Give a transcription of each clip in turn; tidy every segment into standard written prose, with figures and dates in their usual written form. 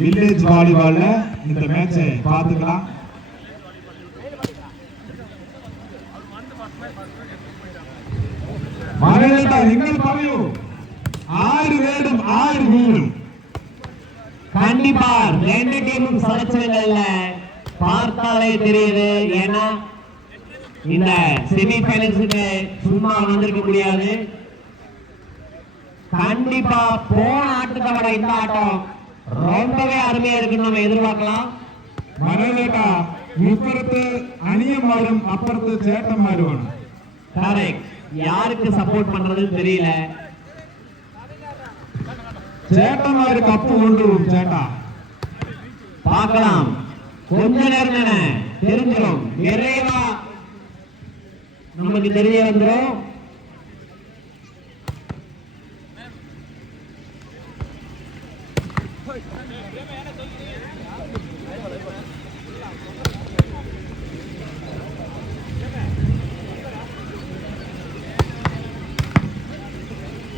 Village வாலிபால்ல இந்த மேட்சை பார்த்துக்கலாம். நீங்கள் പറയൂ, ஆறு வேடும் ஆறு வீடும். கண்டிப்பா ரெண்டு டீமும் சலச்சல பார்த்தாலே தெரியுது. ஏன்னா இந்த செமி பைனல்ஸுக்கு சும்மா வந்திருக்க முடியாது. கண்டிப்பா போன ஆட்டத்தை விட இந்த ஆட்டம் ரொம்பவே அருமையா இருக்குன்னு நம்ம எதிர்பார்க்கலாம். மரவேட்டா இப்புறத்து அணியமாரும் அப்புறத்து சேட்டமாரும். கரெக்ட். யாருக்கு சப்போர்ட் பண்றதுன்னு தெரியல. சேட்டமாரு கப்பு கொண்டு சேட்டா பார்க்கலாம். கொஞ்ச நேரம் தானே தெரிஞ்சிடும். நிறைவா நமக்கு தெரிய வந்துடும்.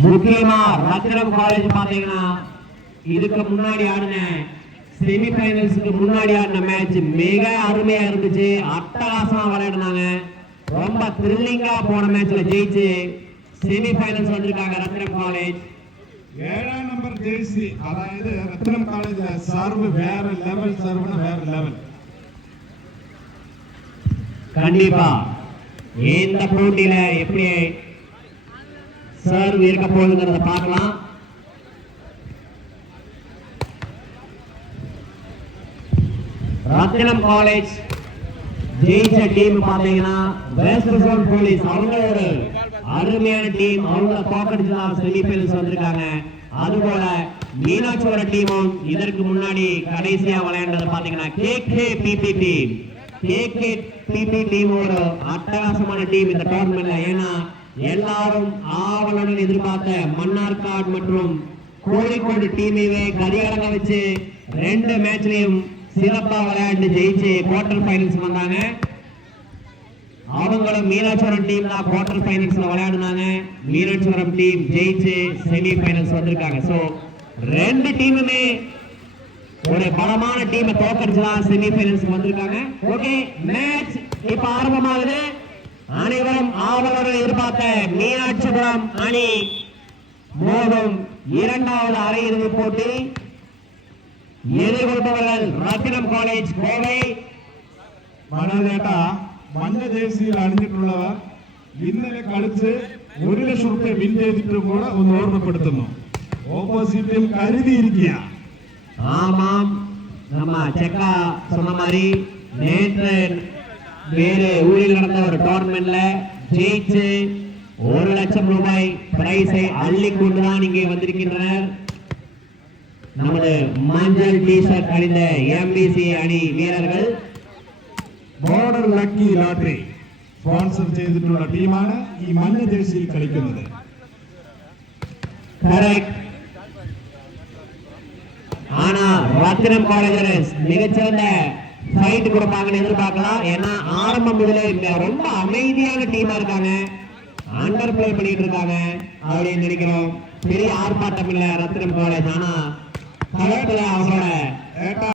முக்கியமா ரத்தினம் காலேஜ் பாத்தீங்கன்னா இதுக்கு முன்னாடி ஆடின செமி பைனல்ஸ்க்கு முன்னாடி ஆடின மேட்ச் மிக அருமையா இருந்துச்சு. அட்டகாசமா விளையாடுனாங்க. ரொம்ப த்ரில்லிங்கா போன மேட்ச்ல ஜெயிச்சு செமி பைனல்ஸ் வந்திருக்காங்க ரத்தினம் காலேஜ். 7ஆம் நம்பர் ஜெர்சி, அதாவது ரத்தினம் காலேஜ்ல சர்வ் வேற லெவல், சர்வ்னா வேற லெவல். கண்டிப்பா இந்த போட்டியில எப்படி சர்வ் இருக்க போகுதுங்கிறத பார்க்கலாம். ரத்தினம் காலேஜ் ஜெயிச்ச டீம் பாத்தீங்கன்னா வெஸ்ட் ஜோன் போலீஸ். அவங்க ஒரு அருமையான டீம். அவங்க தோக்கடிச்சுதான் செமிஃபைனல்ஸ் வந்திருக்காங்க. அதுபோல மீனாட்சியோட டீமும் இதற்கு முன்னாடி கடைசியா விளையாண்டது பாத்தீங்கன்னா KKPP டீம். KKPP டீம் ஒரு அட்டகாசமான டீம் இந்த டோர்னமெண்ட்ல. ஏன்னா எல்லாரும் ஆவலுடன் எதிர்பார்த்த மன்னார்காடு மற்றும் கோழிக்கோடு டீமையே கதிகலங்க வச்சு ரெண்டு மேட்ச்லயும் சிறப்பா விளையாண்டு ஜெயிச்சு குவார்டர் ஃபைனல்ஸ் வந்தாங்க. அவங்களும் மீனாட்சிபுரம் டீம் தான் குவார்டர் ஃபைனல்ஸ்ல விளையாடுனாங்க. மீனாட்சிபுரம் டீம் ஜெயிச்சு செமி ஃபைனல்ஸ் வந்திருக்காங்க. சோ ரெண்டு டீமுமே ஒரு பலமான டீமை தோக்கடிச்சுதான் செமி ஃபைனல்ஸ் வந்திருக்காங்க. ஓகே, மேட்ச் இப்ப ஆரம்பமாகுது. அனைவரும் ஆவலுடன் எதிர்பார்த்த மீனாட்சிபுரம் அணி மோதும் இரண்டாவது அரையிறுதி போட்டி. எதிர்கொள்பவர்கள் ரத்தினம் காலேஜ் கோவை. മണലേട്ടാ മഞ്ഞ ജേഴ്സിയിൽ അണിഞ്ഞിട്ടുള്ളവർ ഇന്നലെ കളിച്ച് 1 ലക്ഷം രൂപ വിൻ ചെയ്തിട്ടും കൂടെ ഒന്ന് ഓർമ്മപ്പെടുത്തുന്നു. ഓപ്പോസിറ്റും കരുതിയിരിക്കുക. ஆமாம், நம்ம செக்கா சொன்ன மாதிரி நேற்று வேறு ஊரில் நடந்த ஒரு டோர்னமெண்ட்ல ஜெயிச்சு 1 லட்சம் ரூபாய் பிரைஸை அள்ளி கொண்டுதான் இங்கே வந்திருக்கின்றனர். நமது மஞ்சள் டி-ஷர்ட் அணிந்த MBC அணி വീരர்கள். ബോർഡർ ലക്കി ലോട്ടറി സ്പോൺസർ ചെയ്തിട്ടുള്ള ടീമാണ് ഈ മഞ്ഞ ജേഴ്സിയിൽ കളിക്കുന്നത്. கரெக்ட். ஆனா ரத்தினம் காலேஜ் மிகச்சிறந்த ஃபைட் கொடுப்பாங்கன்னு எதிர்பார்க்கலாம். ஏன்னா ஆரம்பம் முதலே ரொம்ப அமைதியான டீமா இருக்காங்க. அண்டர் பிளே பண்ணிட்டு இருக்காங்க அப்படின்னு நினைக்கிறோம். பெரிய ஆர்ப்பாட்டம் இல்ல ரத்தினம் காலேஜ். ஆனா களத்துல அவங்களோட